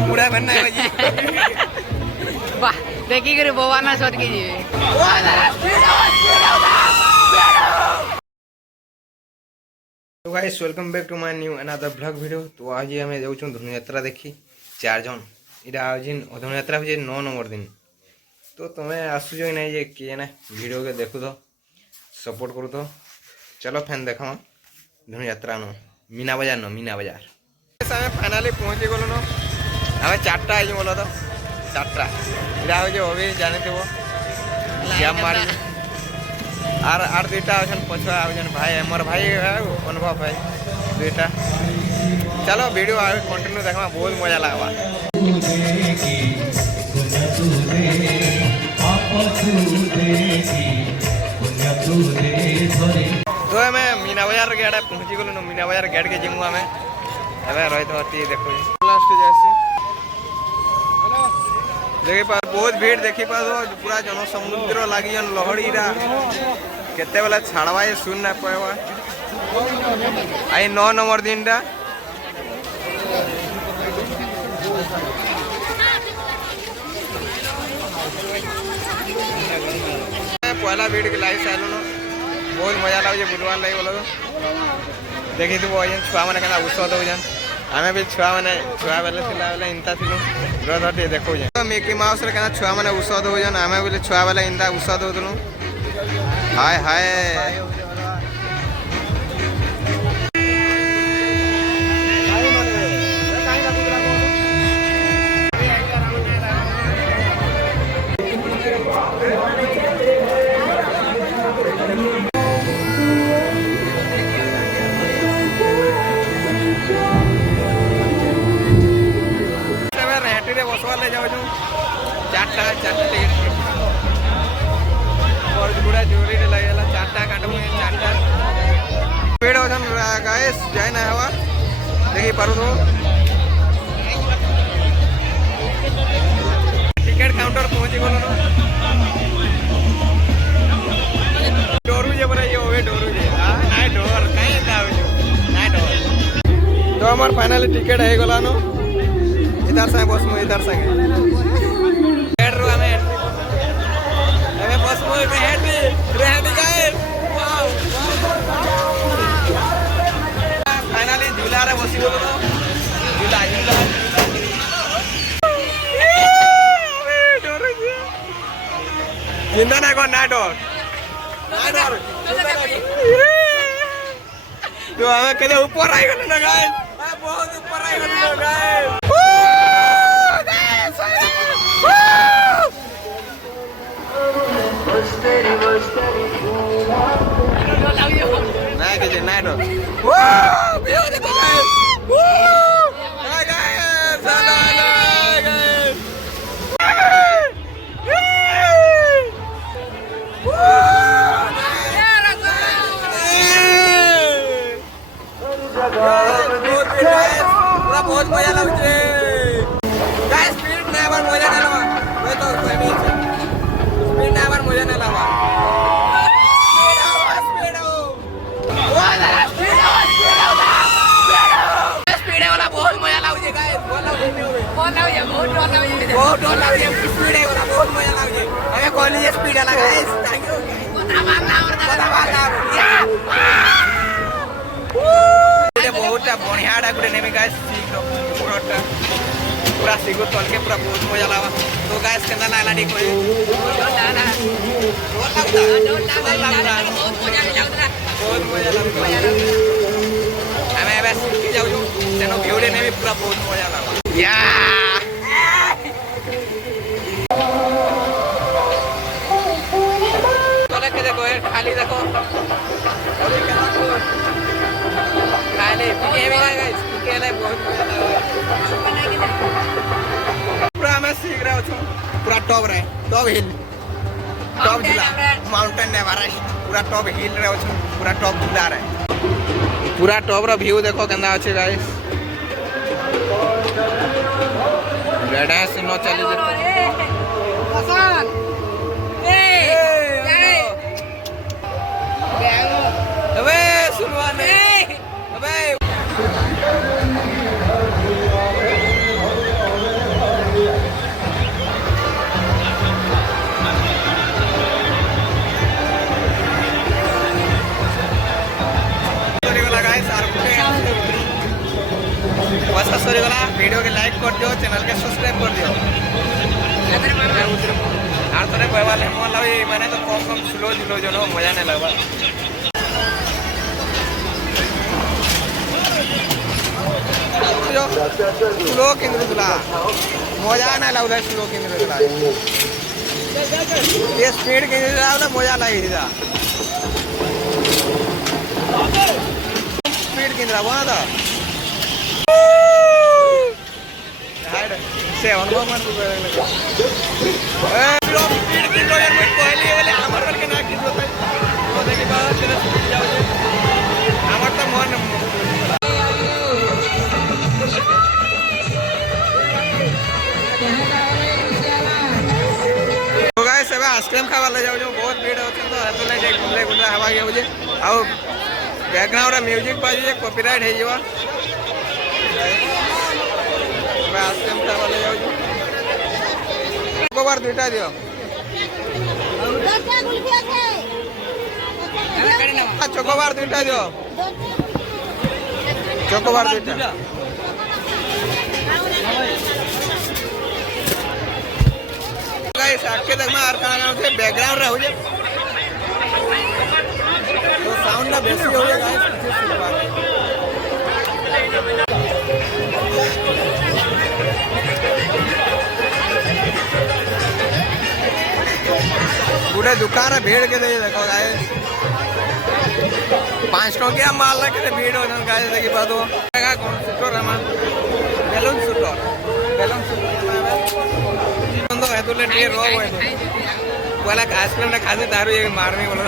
बुढ़ा बनना है जी। वाह देखी करे बोवाना शॉट कीजिए। तो guys welcome back to my new another blog video. तो आज हमें जाऊँ धनुयात्रा देखी 4 जन। इटा आज धनुयात्रा हो 9 नंबर दिन। तो तुम्हें आसुच नहीं जे किए ना वीडियो के देखु तो सपोर्ट करू तो चलो फैन देख धनुयात्रा नो मीना बाजार हमें फाइनाली पहुँची गलु नो हमें 4टा आई बोलो तो 4टा इटा हो अभी जानी थो क्या मार आर 2टा अच्छे पछुआ भाई मोर भाई अनुभव भाई 2टा। चलो वीडियो आगे कंटिन्यू देखा बहुत मजा लगवा। तो हमें मीना बाजार गेट पहुँची गलु मीना बाजार गेट के जिमु हमें रही देखो लास्ट जैसे देखी पा बहुत भीड़ देखी पा पूरा जनसमुद्र लगी लहड़ी केते बेला छाड़वा ये सुन ना पाएवा आई 9 नंबर दिन टा पहला भीड़ के लाइव साइल बहुत मजा लगे बुलवान लगे बोलो देखी थी वो छुआ मैंने कहना उत्सव हो जान आमे भी छुआ मैंने छुआ बेले थिला बेले इंता थिलु रथटी देखो जे तो मिकी माउस रे कहना छुआ मैंने उत्सव हो जान आमे भी छुआ बेले इंता उत्सव होतनु। हाय हाय बसवा जाऊ 4टा टिकट और गुड़ा जोरी लगे 4टा काटू 4टा पेड़ वजन गाइस जाए ना हवा देखी पारो तो टिकट काउंटर पहुंची गलो डोरू जे बरा ये ओवे डोरू जे नाइ डोर काई दाव जो नाइ डोर। तो हमार फाइनली टिकट है गला नो इधर से बस में इधर से हेड रो हमें बस में head ready guys wow finally झूला रे बसी बोलो झूला डर जिंदा ना को ना डर तो हमें कदे ऊपर आई गलो ना गाइस बहुत ऊपर आई गलो ना गाइस नहीं के नहीं डो wow beautiful guys hi guys चलो गाइस बहुत मजा लगे गाइस स्पीड ना बार मजा ना लगा तो स्पीड ना बार मजा ना लगा स्पीड वाला बहुत मजा लगे गाइस बहुत डर लगे स्पीड वाला बहुत मजा लगे हमें कॉलेज स्पीड वाला गाइस थैंक यू बहुत बढ़िया गोटे नेमी गाइस शीघ्र पूरा शीघ्र तल के पूरा बहुत मजा लगा। तो गाइस केना लागला ठीक होई बहुत मजा लगा हमें बस सीखी जाऊ तेनो वीडियो नेमी पूरा बहुत मजा लगा या तोले के देखो खाली देखो खाली पीके भी गाइस पीके ले बहुत पूरा मैं सीख रहा हूं पूरा टॉप रहे टॉप हिल टॉप जिला माउंटेन एवरेस्ट पूरा टॉप हिल रहे हो पूरा टॉप जिला रहे पूरा टॉप रो व्यू देखो केना अछि गाइस रेडा से नो चली जे आसान ए अबे सुनवा नहीं अबे के लाइक कर दियो चैनल के सब्सक्राइब कर दियो आर तोरे कहवाले मन लगे माने तो कम कम स्लो स्लो जो मजा नहीं लगवा स्लो केंद्र तुला मजा नहीं लगता स्लो केंद्र तुला ये स्पीड केंद्र तुला मजा लगे स्पीड केंद्र बना था से अनुभव मन स्पीड केंद्र यार मैं पहले वाले हमर वाले के ना किस होता है तो देखि बात तेरा स्पीड जाओ हमर तो मन तो गाइस सब आइसक्रीम खावा ले जाओ जो बहुत भीड़ होती तो तो नहीं जाए घुमले घुमले हवा के मुझे आओ बैकग्राउंड रे म्यूजिक बाजे कॉपीराइट है जीवा आइसक्रीम खावा ले जाओ जो बार दुटा दियो चोकोबार दुटा दियो चोकोबार दुटा गाइस आके तक में आर खाना से बैकग्राउंड रहो जे तो साउंड ना बेसी हो जाए गाइस पीछे सुनवा पूरे दुकान है भीड़ के दे देखो गाइस 5 टोकिया माल रखे भीड़ हो जाए गाइस देखी बात हो कौन सुटो रमा बेलून सुटो तो है तो ले ढेर रो है तो वाला आइसक्रीम ना खाने दारू ये मारने वाला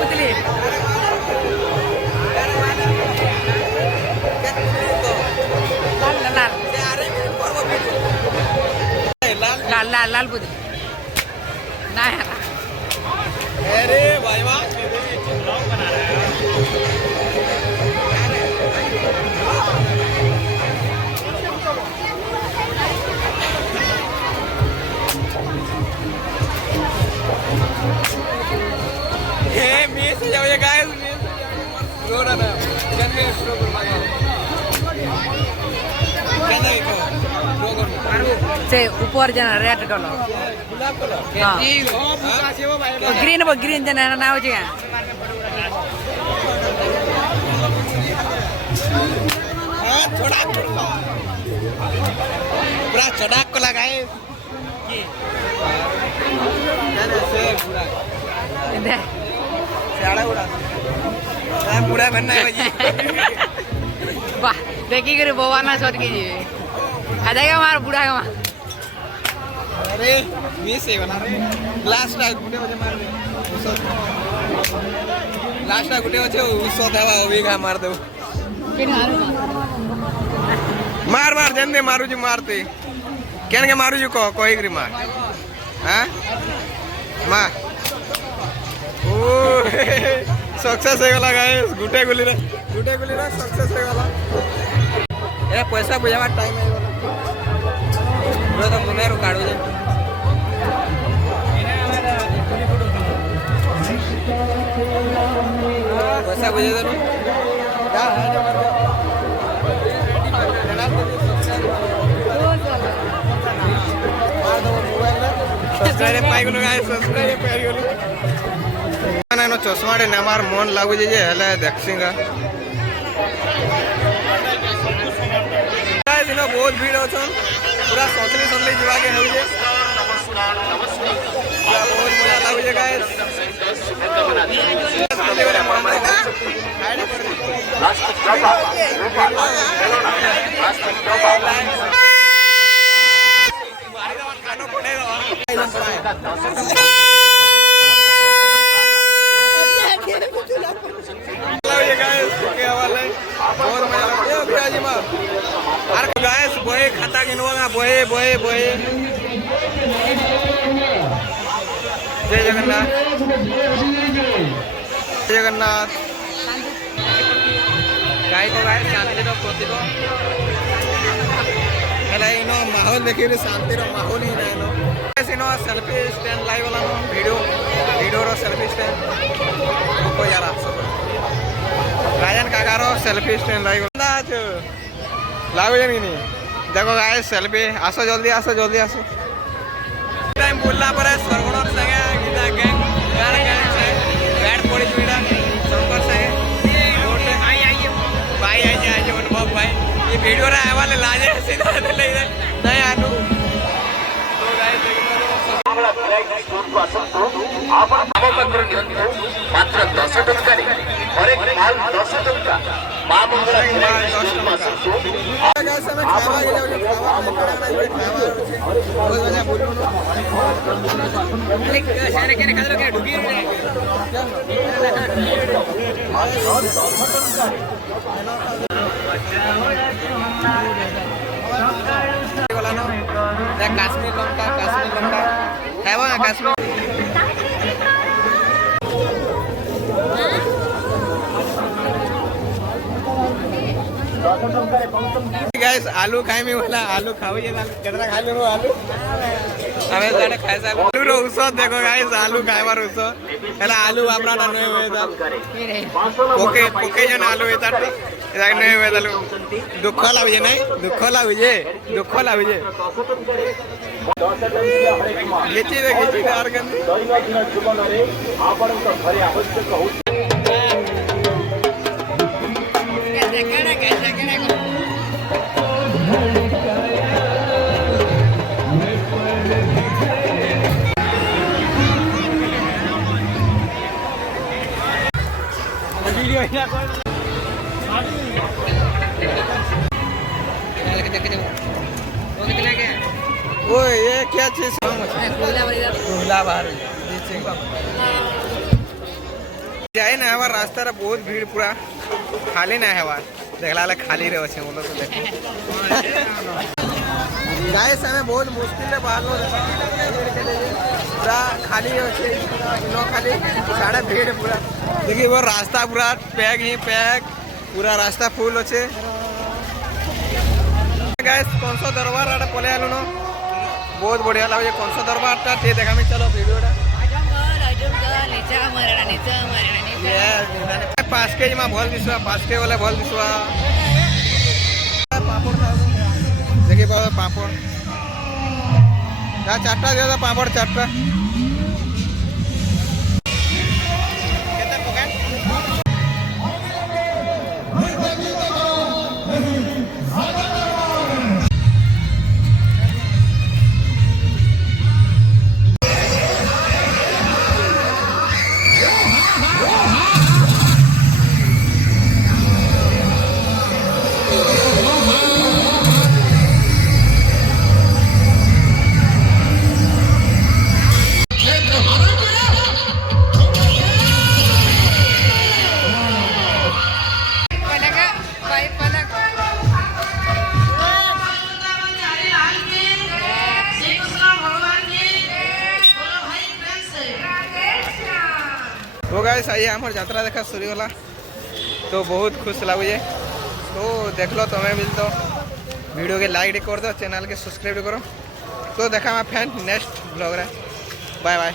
पुतली लाल लाल लाल पुतली ना यार अरे भाई वाह ब्लॉग बना रहा है जाओ गाइस रो रहा ना जल्दी शुरू कर मारो क्या देखो से ऊपर जना रेड कलर गुलाब कलर जी ओ बुका से वो भाई ग्रीन जना ना हो जे हां थोड़ा पूरा चढ़ाक को लगाए ये जाने से पूरा दे साड़ा उड़ा पूरा बनना है भाई वाह देखी करे बोवाना शॉट कीजिए आ जाएगा हमारा बूढ़ा का अरे मिस है वाला लास्ट टाइम गुटे बजे मार दे लास्ट टाइम गुटे बजे उसो देवा ओबी का मार दो मार मार जंदे मारू जी मारते केन के मारू जी को कोई गरी मार हां मार ओ सक्सेस है वाला गाइस गुटे गुली रे सक्सेस है वाला ए पैसा बुझावा टाइम है वाला पूरा तो मुने रो काढू जे पैसा बुझे दे क्या है सब्सक्राइब पाई गुलो गाइस सब्सक्राइब पाई गुलो ना चश्मा रे नमार मन लागु जे हेले देखसिंगा गाइस इनो बहुत भीड़ होछन पूरा सतली जीवा के होजे पूरा बहुत मजा लागु जे गाइस खानो पड़ेगा गाइस बोए खाता गिनवा बोए बोए बोए जय जगन्नाथ जगन्नाथ गाय को गाय शांति रो प्रतीक हेला इनो माहौल देखि रे शांति रो माहौल ही ना इनो गाइस इनो सेल्फी स्टैंड लाइव वाला वीडियो रो सेल्फी स्टैंड को यार आप सब राजन काकारो सेल्फी स्टैंड लागू कि देखो गाय सेल्फी आसो जल्दी आसो टाइम बोलला पर सरवण संगे गीता गैंग यार गैंग से बैट पड़ी जुड़ा शंकर संगे भाई आइए अनुभव भाई ये वीडियो रा वाले लाजे सीधा ले नहीं आनु तो गाइस आपण नामपत्र नियंत्रण मात्र 10 टक्के हरेक माल 10 टक्का मा मंगला गाइस हमें खावा गेले शारे के खादरो के ढुकी काश्मीर लंका है वो काश्मीर गाइस आलू खाई में बोला आलू खाओ ये कितना खा लेबो आलू हमें जाने खाए से आलू रो उसो देखो गाइस आलू खाइबार उसो एला आलू आपरा न होय ता ओके जन आलू एता एदा न होय दालू दुख लागुजे नहीं दुख लागुजे गेची आर गंदी दैनंदिन जीवନରେ ଆପଣଙ୍କ ଘରେ ଆବଶ୍ୟକ ହେଉଛି वो ये क्या चीज जाए ना हमारा रास्ता रा बहुत भीड़ पूरा खाली ना है देखला खाली रहे छे बोलो तो देख गाइस हमें बहुत मुश्किल से बाहर लो पूरा खाली है नो खाली सारा भीड़ पूरा देखिए वो रास्ता पूरा पैक पूरा रास्ता फुल होचे गाइस कौन सा दरबार आटा पले आलो नो बहुत बढ़िया लगे कौन सा दरबार टा ते देखा में चलो वीडियोटा पाँच के में भल दिसवा 5 के वाले भल दिसवा पापड़ देखिए पापड़ चारटा दिया पापड़ चारटा तो गाइस आइए हमार यात्रा देखा शुरू होला तो बहुत खुश लगे तो देख लो तुम्हें मिल तो वीडियो के लाइक कर दो चैनल के सब्सक्राइब करो तो देखा मैं फैन नेक्स्ट ब्लॉग रे बाय बाय।